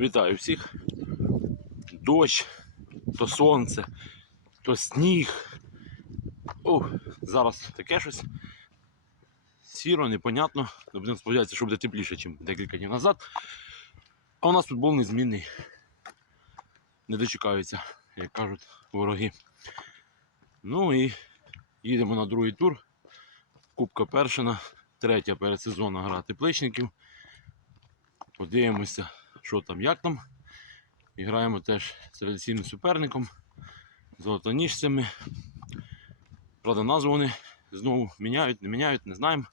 Вітаю всіх. Дощ, то сонце, то сніг. О, зараз таке щось. Сіро, непонятно. Ну, Будемо сподіватися, що буде тепліше, ніж декілька днів назад. А у нас футбол незмінний. Не дочекаються, як кажуть вороги. Ну і їдемо на другий тур. Кубка Першина, третя передсезонна гра тепличників. Подивимося, що там, як там. І граємо теж з традиційним суперником, золотоніжцями. Правда, назву вони знову міняють, не міняють, не знаємо.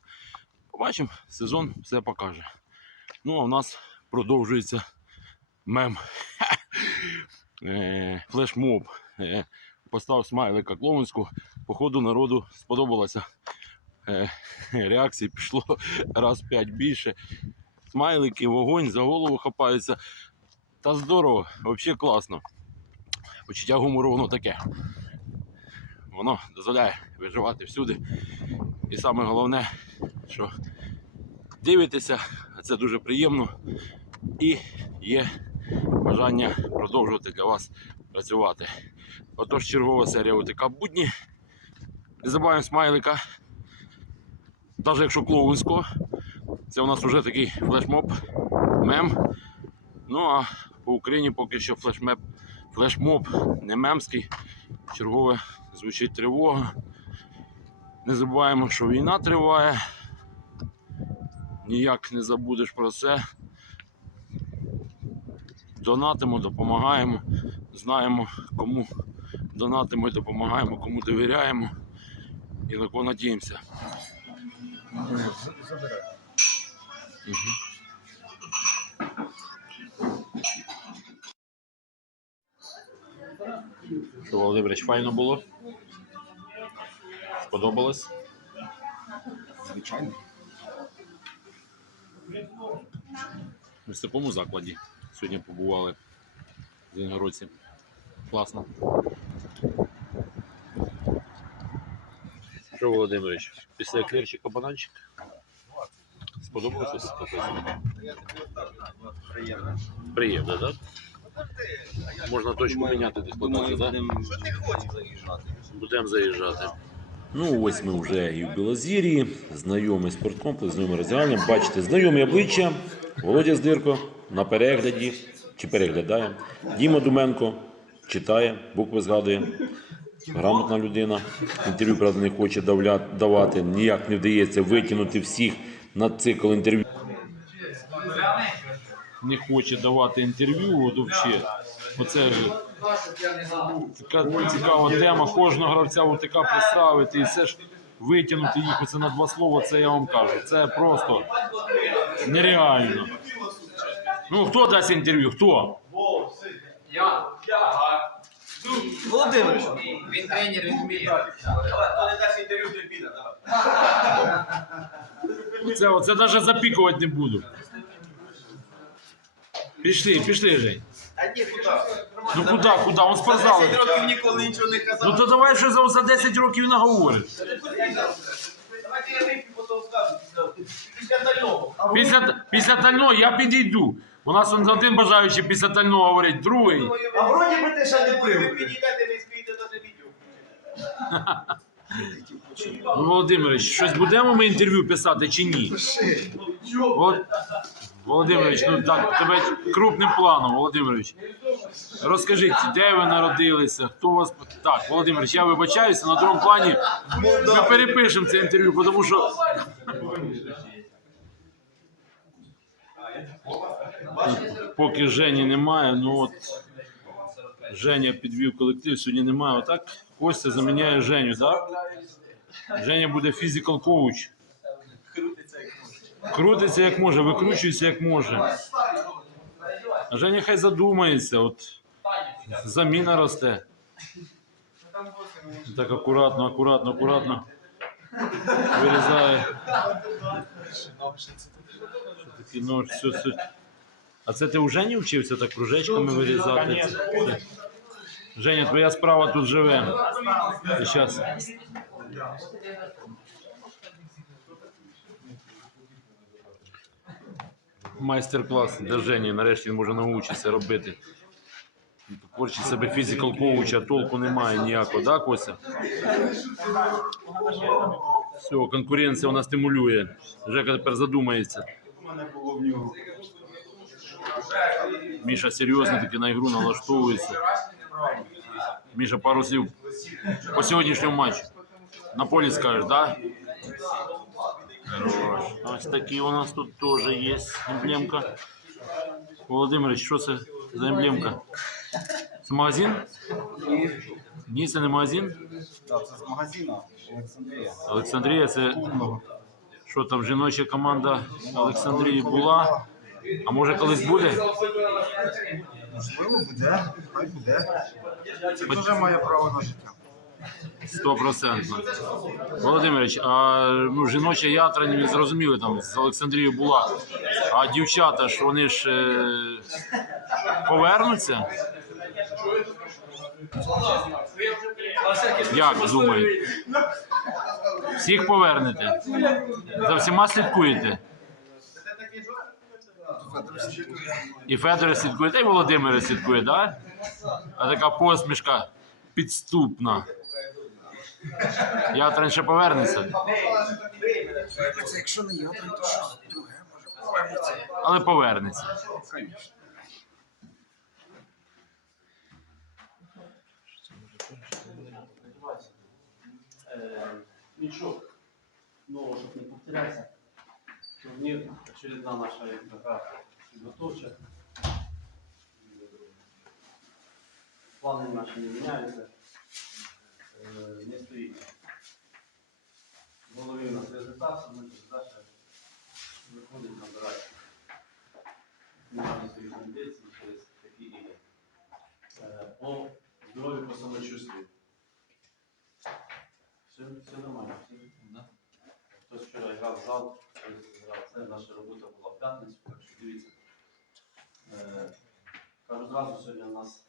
Побачимо, сезон все покаже. Ну, а в нас продовжується мем. Е, Флешмоб. Е, Постав смайлика Клоунську. Походу народу сподобалося. Е, Реакцій пішло раз п'ять більше. Смайлики, вогонь, за голову хапаються. Та здорово, взагалі класно. Почуття гумору воно таке. Воно дозволяє виживати всюди. І саме головне, що дивитеся, це дуже приємно. І є бажання продовжувати для вас працювати. Отож, чергова серія ОТК будні. Не забуваємо смайлика. Навіть якщо клоунського, це у нас вже такий флешмоб, мем. Ну а по Україні поки що флешмеп, флешмоб не мемський. Чергове звучить тривога. Не забуваємо, що війна триває. Ніяк не забудеш про це. Донатимо, допомагаємо, знаємо, кому донатимо і допомагаємо, кому довіряємо і на кого надіємося. Що, Володимирович, файно було? Сподобалось? Звичайно. Ми в такому закладі сьогодні побували в Звенигородці. Класно. Що, Володимирович, після еклерчика бананчик? Сподобалося? Приємно. Приємно, так? Можна точку міняти десь Думаю, так? будемо заїжджати. Будемо заїжджати. Ну, ось ми вже і в Білозір'ї, знайомий спорткомплекс, знайомий роздягальня. Бачите, знайомі обличчя. Володя Здирко на перегляді чи переглядає. Діма Думенко читає, букви згадує. Грамотна людина. Інтерв'ю, правда, не хоче давати. Ніяк не вдається витягнути всіх на цикл інтерв'ю. Не хоче давати інтерв'ю, от взагалі. Оце ж така цікава тема. Кожного гравця УТК представити і все ж витягнути їх оце на два слова, це я вам кажу. Це просто нереально. Ну, хто дасть інтерв'ю? Хто? Володимир, він тренер, він вміє. Це, оце навіть запікувати не буду. Пішли, пішли, Жень. А ні, куди? Ну куди, куди? Он спортзал. 10 років ніколи нічого не казав. Ну то давай вже за, за 10 років наговориш. Давайте я вип'ю, потім скажу. Після дальнього. Після, після тального я підійду. У нас он один бажаючий після тального говорить, другий. А вроді би ти ще не пив. Ви підійдете, не спієте навіть відео. Ну, Володимирович, щось будемо ми інтерв'ю писати чи ні? От, Володимирович, ну так, тебе крупним планом, Володимирович. Розкажіть, де ви народилися, хто вас. Так, Володимирович, я вибачаюся, на другому плані ми перепишемо це інтерв'ю, тому що. Поки Жені немає, ну от Женя підвів колектив, сьогодні немає. Отак Костя заміняє Женю, так? Женя буде фізикал коуч. Крутиться як може, викручується як може. Женя хай задумається, от заміна росте. Так акуратно, акуратно, акуратно. Вирізає. Що нож, все, все. А це ти у Жені вчився так кружечками вирізати? Женя, твоя справа тут живе. Щас. майстер-клас для Жені. Нарешті він може навчитися робити. Корчить себе фізикал коуча, толку немає ніякого, да, Кося? Все, конкуренція вона стимулює. Жека тепер задумається. Міша серйозно таки на ігру налаштовується. Міша, пару слів по сьогоднішньому матчу. На полі скажеш, так? Да? Ось такі у нас тут теж є емблемка. Володимирович, що це за емблемка? Це магазин? Ні, це не магазин. Так, це з магазину Олександрія. Олександрія, це що там жіноча команда Олександрії була. А може колись буде? Можливо, буде, хай буде. Це теж має право на життя. Стопроцентно. Володимирович, а ну, жіноча ятра не зрозуміли там з Олександрією була. А дівчата ж вони ж е, повернуться? Як думаєте? Всіх повернете? За всіма слідкуєте? І Федор слідкує, та й Володимир слідкує, так? А така посмішка підступна. Ятра ще повернеться, якщо не я, то щось друге може але повернеться. Е, Нічого нового, щоб не повторятися. Турнір, очередна наша така підготовча. Плани наші не міняються. Е, Не стоїть. В голові у нас результат, ми тут далі виходить набирати. Своїх амбіцій через такі ігри. Е, По здоров'ю, по самочувствию. Все, все нормально. Все, да? Хтось вчора грав в зал, це. Наша робота була в п'ятницю, так що дивіться. Е, кажу зразу, сьогодні у нас,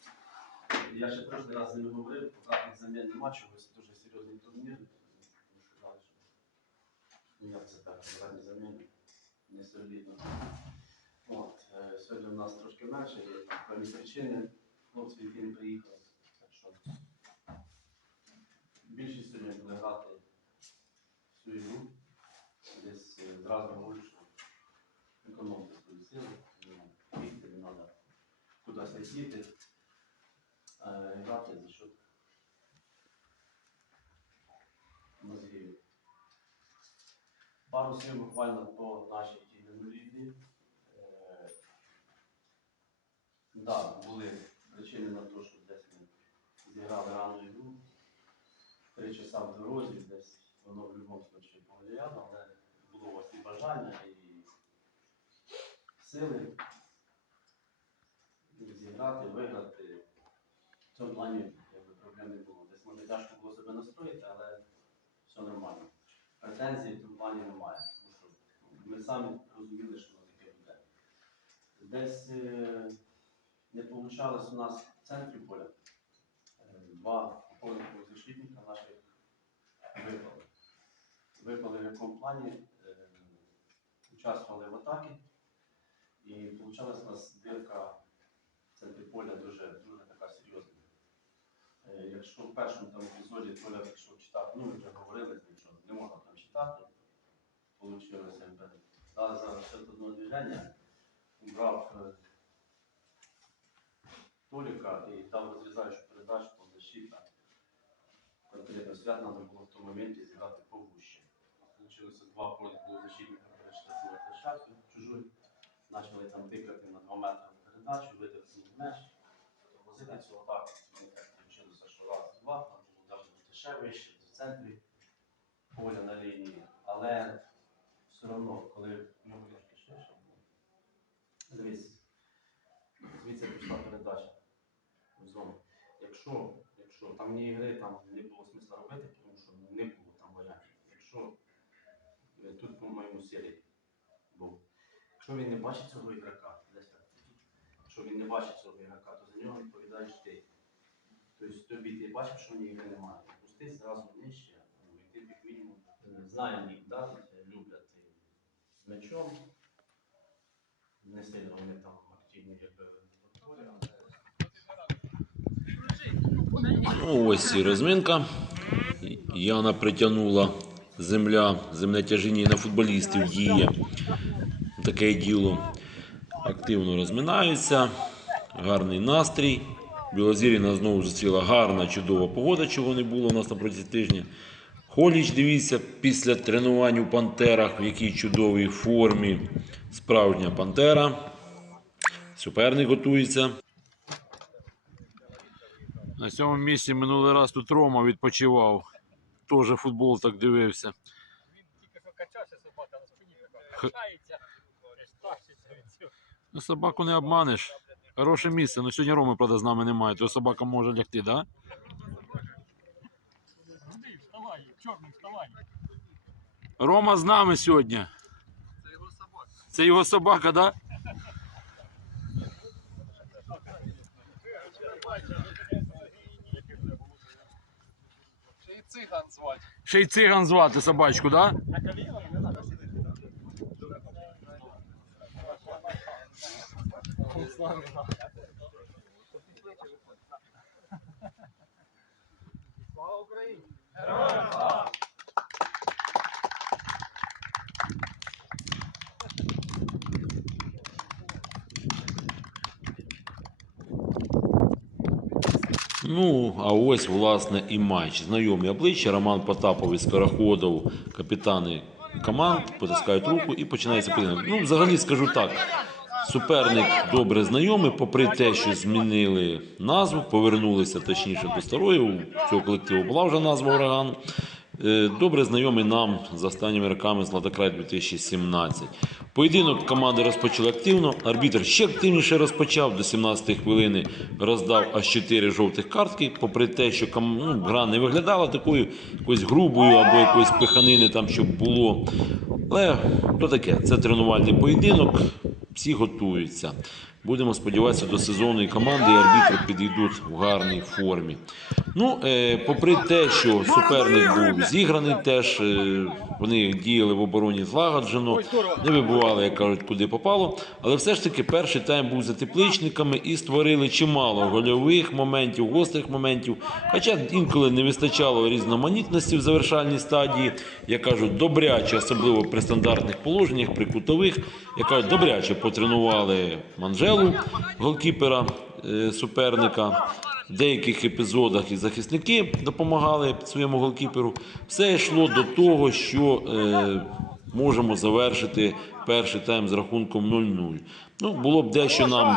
я ще прошлий раз з ними говорив, показних замін нема чогось, дуже серйозний турнір. Тому що знали, що Як це так, гарні заміни, не солідно. От, е, сьогодні у нас трошки менше, є певні причини, хлопці, які не приїхали. Так що більшість сьогодні буде грати всю ігру. Десь е, зразу говорю, що економити свої сили, не треба кудись летіти, грати за счет мозгів. Пару слів буквально по нашій тій. Е, Да, були причини на те, що десь ми зіграли рано ігру три часа в дорозі, десь воно в будь-якому випадку повлияло, але було у вас і бажання, сили зіграти, виграти. В цьому плані якби, проблем не було. Десь може тяжко було себе настроїти, але все нормально. Претензій в цьому плані немає. Тому що ми самі розуміли, що воно таке буде. Десь е, не вийшло у нас в центрі поля. Е, Два опорних защитника наших випали. Випали в якому плані, е, участвували в атакі. І вийшла у нас дирка в центрі поля дуже, дуже така серйозна. Е, Якщо в першому там епізоді Толя пішов читати, ну ми вже говорили з що не можна там читати, вийшло дали зараз ще одного движення, убрав е, Толіка і дав розрізаючу передачу по защита. Конкретно свят треба було в тому моменті зіграти повище. Получилося два полузащитника перечитати на площадку чужу. Почали там тикати на 2 метри передачу, видати м'яч. Возити атаку. Ну, так Получилося, що раз, два, там було навіть ще вище, в центрі поля на лінії. Але все одно, коли ми будемо ще ще було. Дивись, звідси пішла передача в зону. Якщо, якщо там ні ігри, там не було смисла робити, тому що не було там варіантів. Якщо е, тут, по-моєму, був. Якщо він не бачить цього ігрока, якщо він не бачить цього ігрока, то за нього відповідаєш ти. Тобто тобі ти бачив, що в ній ігри немає. Пусти зразу нижче, ну, і ти як мінімум знаємо їх, да, люблять з м'ячом. не сильно вони там активні, якби але ось і розминка. Яна притягнула земля, земне тяжіння на футболістів діє. Таке діло. Активно розминаються. Гарний настрій. В Білозірі нас знову зустріла гарна, чудова погода, чого не було у нас на протязі тижня. Холіч, дивіться, після тренувань у пантерах, в якій чудовій формі. Справжня пантера. Суперник готується. На цьому місці минулий раз тут Рома відпочивав. Теж футбол так дивився. Ну, собаку не обманеш. Хороше місце. Ну сьогодні Роми, правда, з нами немає, то собака може лягти, да? Рома з нами сьогодні. Це його собака, Це його собака, да? Ще й циган звати собачку, да? Ну, а ось, власне, і матч. Знайомі обличчя. Роман Потапов і Скороходов, капітани команд, потискають руку і починається поєдинок. Ну, взагалі скажу так. Суперник добре знайомий, попри те, що змінили назву, повернулися точніше до старої. У цього колективу була вже назва Ураган. Е, Добре знайомий нам з останніми роками з Ладокрай 2017. Поєдинок команди розпочали активно. Арбітр ще активніше розпочав. До 17-ї хвилини роздав аж 4 жовтих картки. Попри те, що ну, гра не виглядала такою якоюсь грубою або якоюсь пиханини там, щоб було. Але то таке, це тренувальний поєдинок. Всі готуються. Будемо сподіватися, до сезону і команди і арбітри підійдуть в гарній формі. Ну, е, попри те, що суперник був зіграний, теж е, вони діяли в обороні злагоджено, не вибивали, як кажуть, куди попало. Але все ж таки перший тайм був за тепличниками і створили чимало гольових моментів, гострих моментів. Хоча інколи не вистачало різноманітності в завершальній стадії, як кажуть, добряче, особливо при стандартних положеннях, при кутових, як кажуть, добряче потренували Манжелу, голкіпера е, суперника. В деяких епізодах і захисники допомагали своєму голкіперу. Все йшло до того, що е, можемо завершити перший тайм з рахунком 0-0. Ну, було б дещо нам,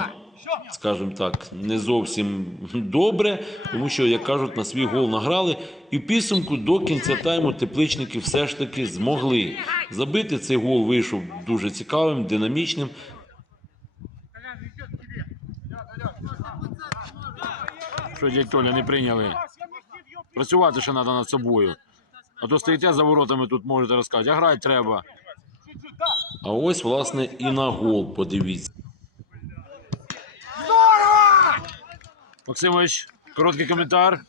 скажімо так, не зовсім добре, тому що, як кажуть, на свій гол награли. І в підсумку до кінця тайму тепличники все ж таки змогли забити. Цей гол вийшов дуже цікавим, динамічним. Що дядь Толя не прийняли. Працювати ще треба над собою. А то стоїте за воротами тут можете розказати, а грати треба. А ось, власне, і на гол подивіться. Максимович, короткий коментар.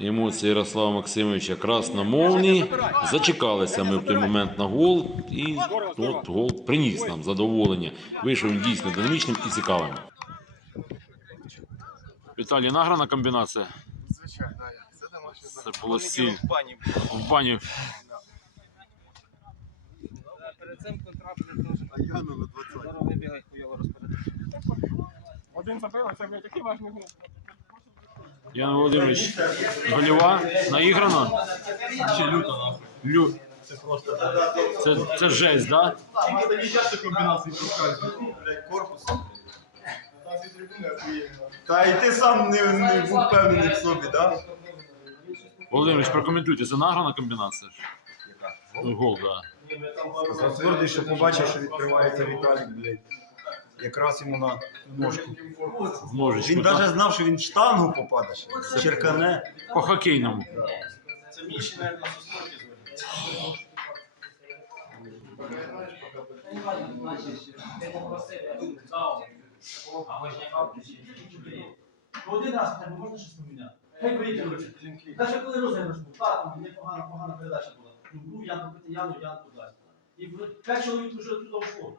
Емоції Ярослава Максимовича якраз на мовні. Зачекалися ми в той момент на гол, і от гол приніс нам задоволення. Вийшов він дійсно динамічним і цікавим. Віталій, награна комбінація. Звичайно, це домашнє. Це було сіль. В бані В баню. Перед цим контракт не теж. А Яна на 20. Зараз вибігай, хуйово розпорядити. Один забив, а це блядь, який важний гол. Ян Володимирович, голєва, наіграна? Чи люто? Лю... Це, це жесть, да? Корпус. Та і ти сам не, не був впевнений в собі, так? Володимирович, прокоментуйте, це награна комбінація? Ну, Гол, да. Твердий, що побачив, що відкривається Віталік, блядь. Якраз йому на ножку. В ножичку. Він навіть знав, що він в штангу попаде. ще. Черкане. По хокейному. Це Міші, навіть на сусторі зводиться. Ну, Один раз хоча можна щось поміняти. Хай вийде, коротше. Навіть коли розіграш був, так, там непогана, погана передача була. Ну, був Ян попити Яну, Ян подасть. І п'ять чоловік вже туди вшло.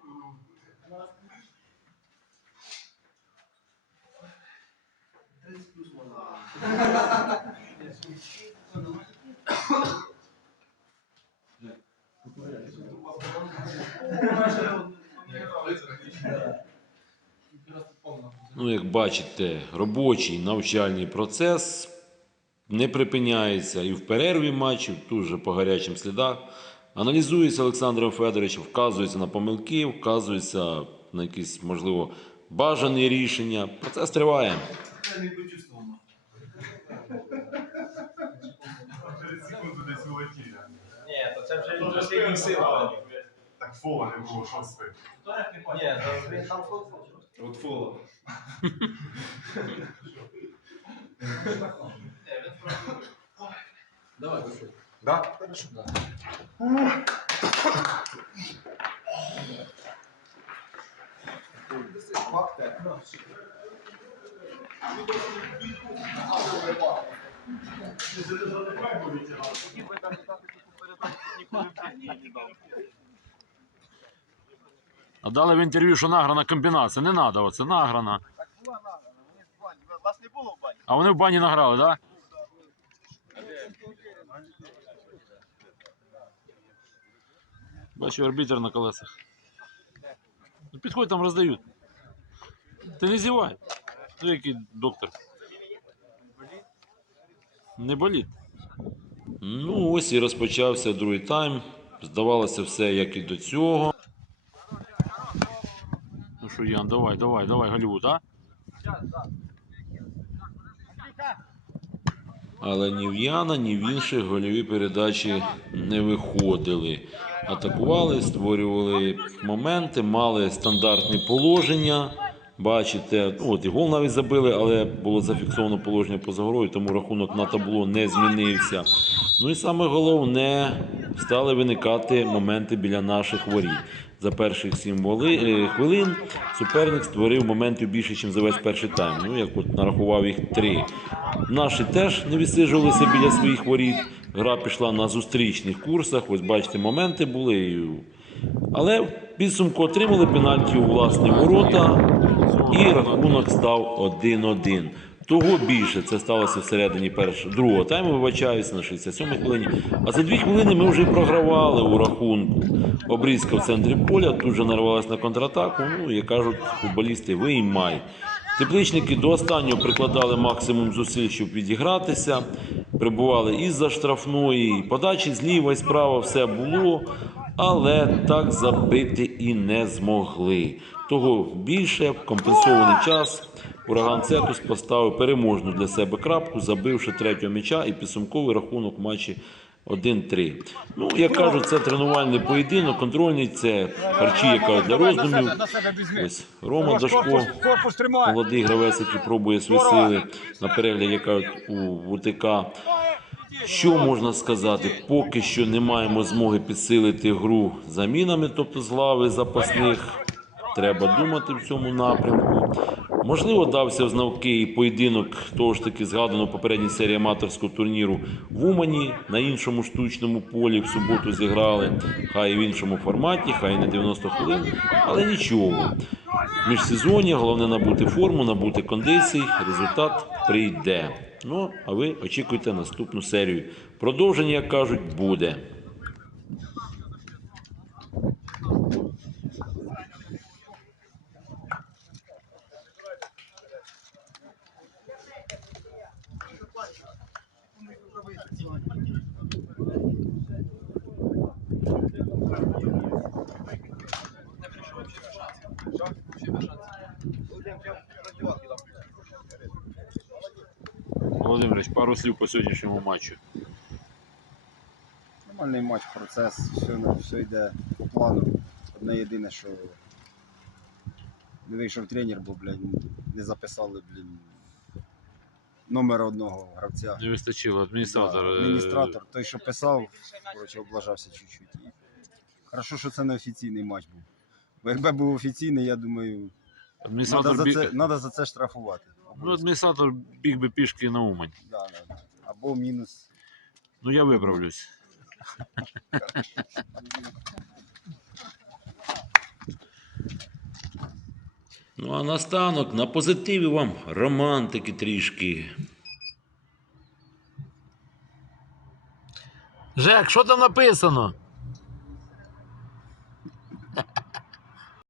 Ну, як бачите, робочий навчальний процес не припиняється і в перерві матчів, тут же по гарячим слідах. Аналізується Олександром Федоровичем, вказується на помилки, вказується на якісь, можливо, бажані рішення. Процес триває. Я. Секунду десь улетіли. Ні, то це вже від сил. Так фола не було, що спи. Ні, він там фото. От фола. Давай, Василь. Да? Хорошо. Да. Fuck that. No. Ти не задавай, бо відтягав. Ні, ви там не дати таку передачу, ніколи в житті не дав. А дали в інтерв'ю, що награна комбінація. Не треба, оце награна. Так була награна, вони в бані. Вас не було в бані? А вони в бані награли, так? Бачу арбітер на колесах. Ну, підходь там роздають. Ти не зівай. Ну який доктор. Не болить. Ну, ось і розпочався другий тайм. Здавалося все, як і до цього. Що, Ян, давай, давай, давай, Голлівуд, а? Але ні в Яна, ні в інших гольові передачі не виходили. Атакували, створювали моменти, мали стандартні положення. Бачите, ну, от і гол навіть забили, але було зафіксовано положення поза грою, тому рахунок на табло не змінився. Ну і саме головне, стали виникати моменти біля наших воріт. За перших сім е, хвилин суперник створив моментів більше, ніж за весь перший тайм. Ну, як от нарахував їх три. Наші теж не відсиджувалися біля своїх воріт. Гра пішла на зустрічних курсах. Ось бачите, моменти були. Але в підсумку отримали пенальті у власні ворота, і рахунок став 1-1. Того більше це сталося всередині першого другого тайму, вибачаюся, на 67-й хвилині. А за дві хвилини ми вже програвали у рахунку. Обрізка в центрі поля, тут же нарвалась на контратаку. Ну, як кажуть футболісти, виймай. Тепличники до останнього прикладали максимум зусиль, щоб відігратися. Прибували із-за штрафної, і подачі зліва і справа все було, але так забити і не змогли. Того більше компенсований час ураган Цетус поставив переможну для себе крапку, забивши третього м'яча і підсумковий рахунок матчі 1-3. Ну, як кажуть, це тренувальний поєдинок, контрольний, це харчі, яка для роздумів. Ось Рома Дашко, молодий гравець, який пробує свої сили на перегляд, яка у ВТК. Що можна сказати? Поки що не маємо змоги підсилити гру замінами, тобто з лави запасних. Треба думати в цьому напрямку. Можливо, дався в знавки і поєдинок того ж таки згаданого в попередній серії аматорського турніру в Умані на іншому штучному полі в суботу зіграли. Хай в іншому форматі, хай не 90 хвилин, але нічого. Міжсезоння, головне набути форму, набути кондицій, результат прийде. Ну, а ви очікуйте наступну серію. Продовження, як кажуть, буде. Володимирович, пару слів по сьогоднішньому матчу. Нормальний матч, процес, все, все йде по плану. Одне єдине, що не вийшов тренер, бо блядь, не записали блін, номер одного гравця. Не вистачило адміністратор. Да, е, адміністратор, той, що писав, коротше, облажався чуть-чуть. Хорошо, що це не офіційний матч був. Бо якби був офіційний, я думаю, треба за, за це штрафувати. Ну, адміністратор біг би пішки на Умань. Да, да. Або мінус. Ну я виправлюсь. Ну, а настанок на позитиві вам романтики трішки. Жек, що там написано?